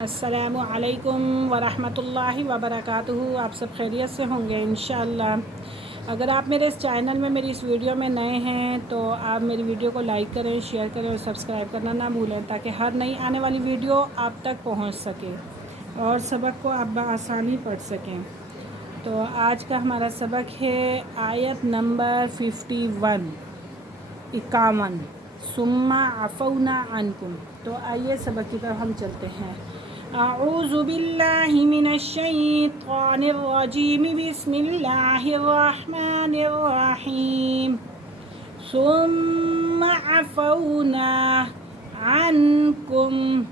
السلام علیکم ورحمۃ اللہ وبرکاتہ۔ آپ سب خیریت سے ہوں گے انشاءاللہ۔ اگر آپ میرے اس چینل میں میری اس ویڈیو میں نئے ہیں تو آپ میری ویڈیو کو لائک کریں، شیئر کریں اور سبسکرائب کرنا نہ بھولیں تاکہ ہر نئی آنے والی ویڈیو آپ تک پہنچ سکے اور سبق کو آپ بآسانی پڑھ سکیں۔ تو آج کا ہمارا سبق ہے آیت نمبر 51 51 ثم عفونا عنکم۔ تو آئیے سبق کی طرف ہم چلتے ہیں۔ اعوذ باللہ من الشیطان الرجیم، بسم اللہ الرحمن الرحیم۔ ثم عفونا عنکم،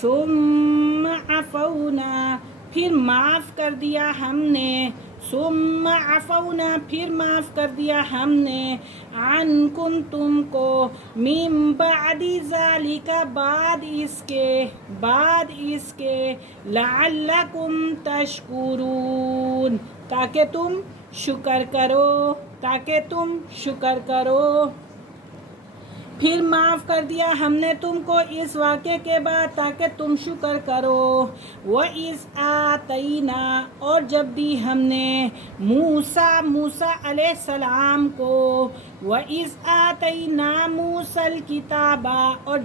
ثم عفونا پھر معاف کر دیا ہم نے، ثم عفونا پھر معاف کر دیا ہم نے، عنکم تم کو، من بعد ذالک بعد اس کے، لعلکم تشکرون تاکہ تم شکر کرو، پھر معاف کر دیا ہم نے تم کو اس واقعے کے بعد تاکہ تم شکر کرو۔ وَإِذْ آتَيْنَا اور جب دی ہم نے موسیٰ علیہ السلام کو، وَإِذْ آتَيْنَا مُوسَى الْكِتَابَ اور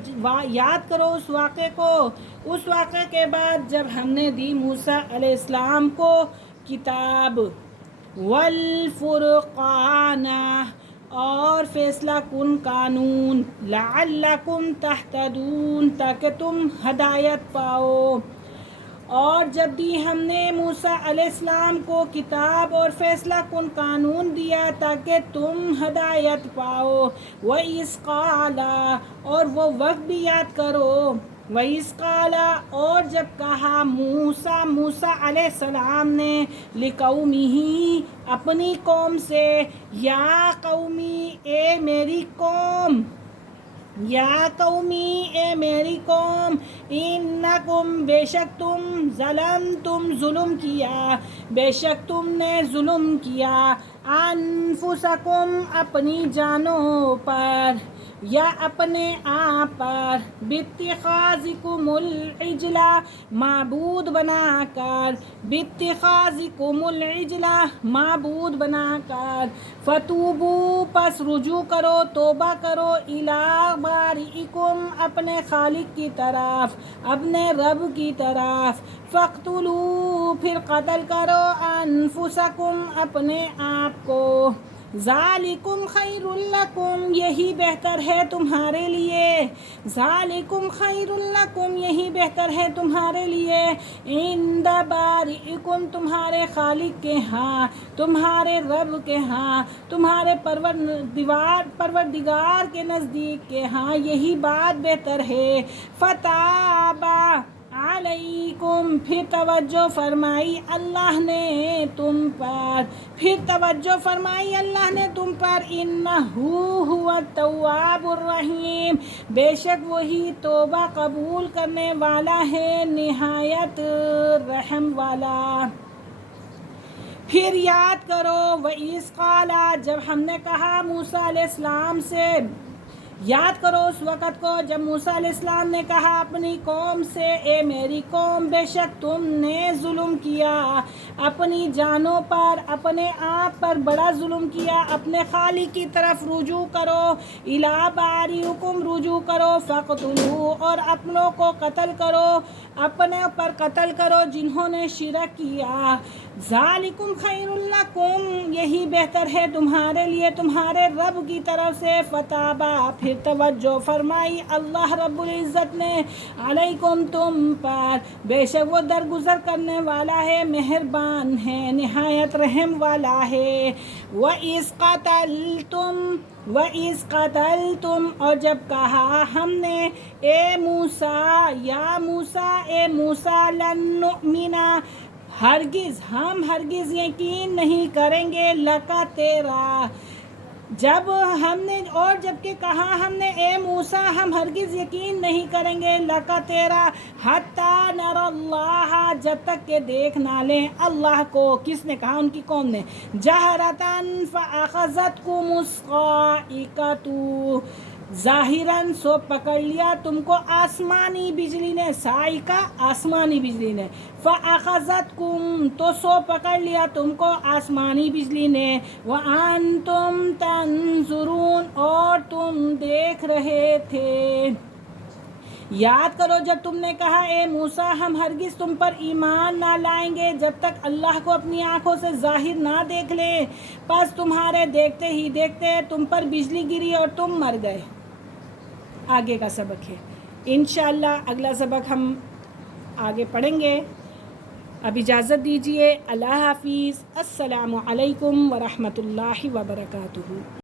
یاد کرو اس واقعے کو، اس واقعے کے بعد جب ہم نے دی موسیٰ علیہ السلام کو کتاب، والفرقان اور فیصلہ کن قانون، لعلکم تہتدون تاکہ تم ہدایت پاؤ۔ اور جب دی ہم نے موسیٰ علیہ السلام کو کتاب اور فیصلہ کن قانون دیا تاکہ تم ہدایت پاؤ۔ وَإِذْ قَالَ اور وہ وقت بھی یاد کرو، وَإِذْ قَالَ اور جب کہا موسیٰ علیہ السلام نے، لِقَوْمِهِ اپنی قوم سے، یا قومی اے میری قوم، یا قومی اے میری قوم، انکم بے شک تم، ظلمتم ظلم کیا، بے شک تم نے ظلم کیا، انفسکم اپنی جانوں پر یا اپنے آپ پر، باتخاذکم العجل معبود بنا کر، باتخاذکم العجل معبود بنا کر، فتوبو پس رجوع کرو، توبہ کرو، الی بارئکم اپنے خالق کی طرف، اپنے رب کی طرف، فاقتلوا پھر قتل کرو، انفسکم اپنے آپ کو، ذالکم خیر لکم یہی بہتر ہے تمہارے لیے، ذالکم خیر لکم یہی بہتر ہے تمہارے لیے، عند بارئکم تمہارے خالق کے ہاں، تمہارے رب کے ہاں، تمہارے پروردگار کے نزدیک کے ہاں یہی بات بہتر ہے۔ فتاب علیکم پھر توجہ فرمائی اللہ نے تم پر، پھر توجہ فرمائی اللہ نے تم پر، انہ هو التواب الرحیم بے شک وہی توبہ قبول کرنے والا ہے، نہایت رحم والا۔ پھر یاد کرو، وَإِذْ قَالَ جب ہم نے کہا موسیٰ علیہ السلام سے، یاد کرو اس وقت کو جب موسیٰ علیہ السلام نے کہا اپنی قوم سے، اے میری قوم بے شک تم نے ظلم کیا اپنی جانوں پر، اپنے آپ پر بڑا ظلم کیا، اپنے خالق کی طرف رجوع کرو، الی بارئکم رجوع کرو، فاقتلوا اور اپنوں کو قتل کرو، اپنے پر قتل کرو جنہوں نے شرک کیا، ذالکم خیر لکم یہی بہتر ہے تمہارے لیے تمہارے رب کی طرف سے، فتابا پھر توجہ فرمائی اللہ رب العزت نے، علیکم تم پر، بے شک وہ درگزر کرنے والا ہے، مہربان ہے، نہایت رحم والا ہے۔ وَإِذْ قَتَلْتُمْ اور جب کہا ہم نے، اے موسیٰ یا موسیٰ اے موسیٰ، لن نؤمن ہم ہرگز یقین نہیں کریں گے، لکا تیرا، جب ہم نے اور جب کہ کہا ہم نے، اے موسیٰ ہم ہرگز یقین نہیں کریں گے لکا تیرا، حتی نری اللہ جب تک کہ دیکھ نہ لیں اللہ کو، کس نے کہا؟ ان کی قوم نے، جہرتاً فاخذتکم الصاعقۃ ظاہراً سو پکڑ لیا تم کو آسمانی بجلی نے، صاعقہ آسمانی بجلی نے، فَأَخَذَتْكُمْ تو سو پکڑ لیا تم کو آسمانی بجلی نے، وَأَنْتُمْ تَنْظُرُونَ اور تم دیکھ رہے تھے۔ یاد کرو جب تم نے کہا اے موسیٰ ہم ہرگز تم پر ایمان نہ لائیں گے جب تک اللہ کو اپنی آنکھوں سے ظاہر نہ دیکھ لیں، پس تمہارے دیکھتے ہی دیکھتے تم پر بجلی گری اور تم مر گئے۔ آگے کا سبق ہے انشاءاللہ اگلا سبق ہم آگے پڑھیں گے۔ اب اجازت دیجیے، اللہ حافظ، السلام علیکم ورحمۃ اللہ وبرکاتہ۔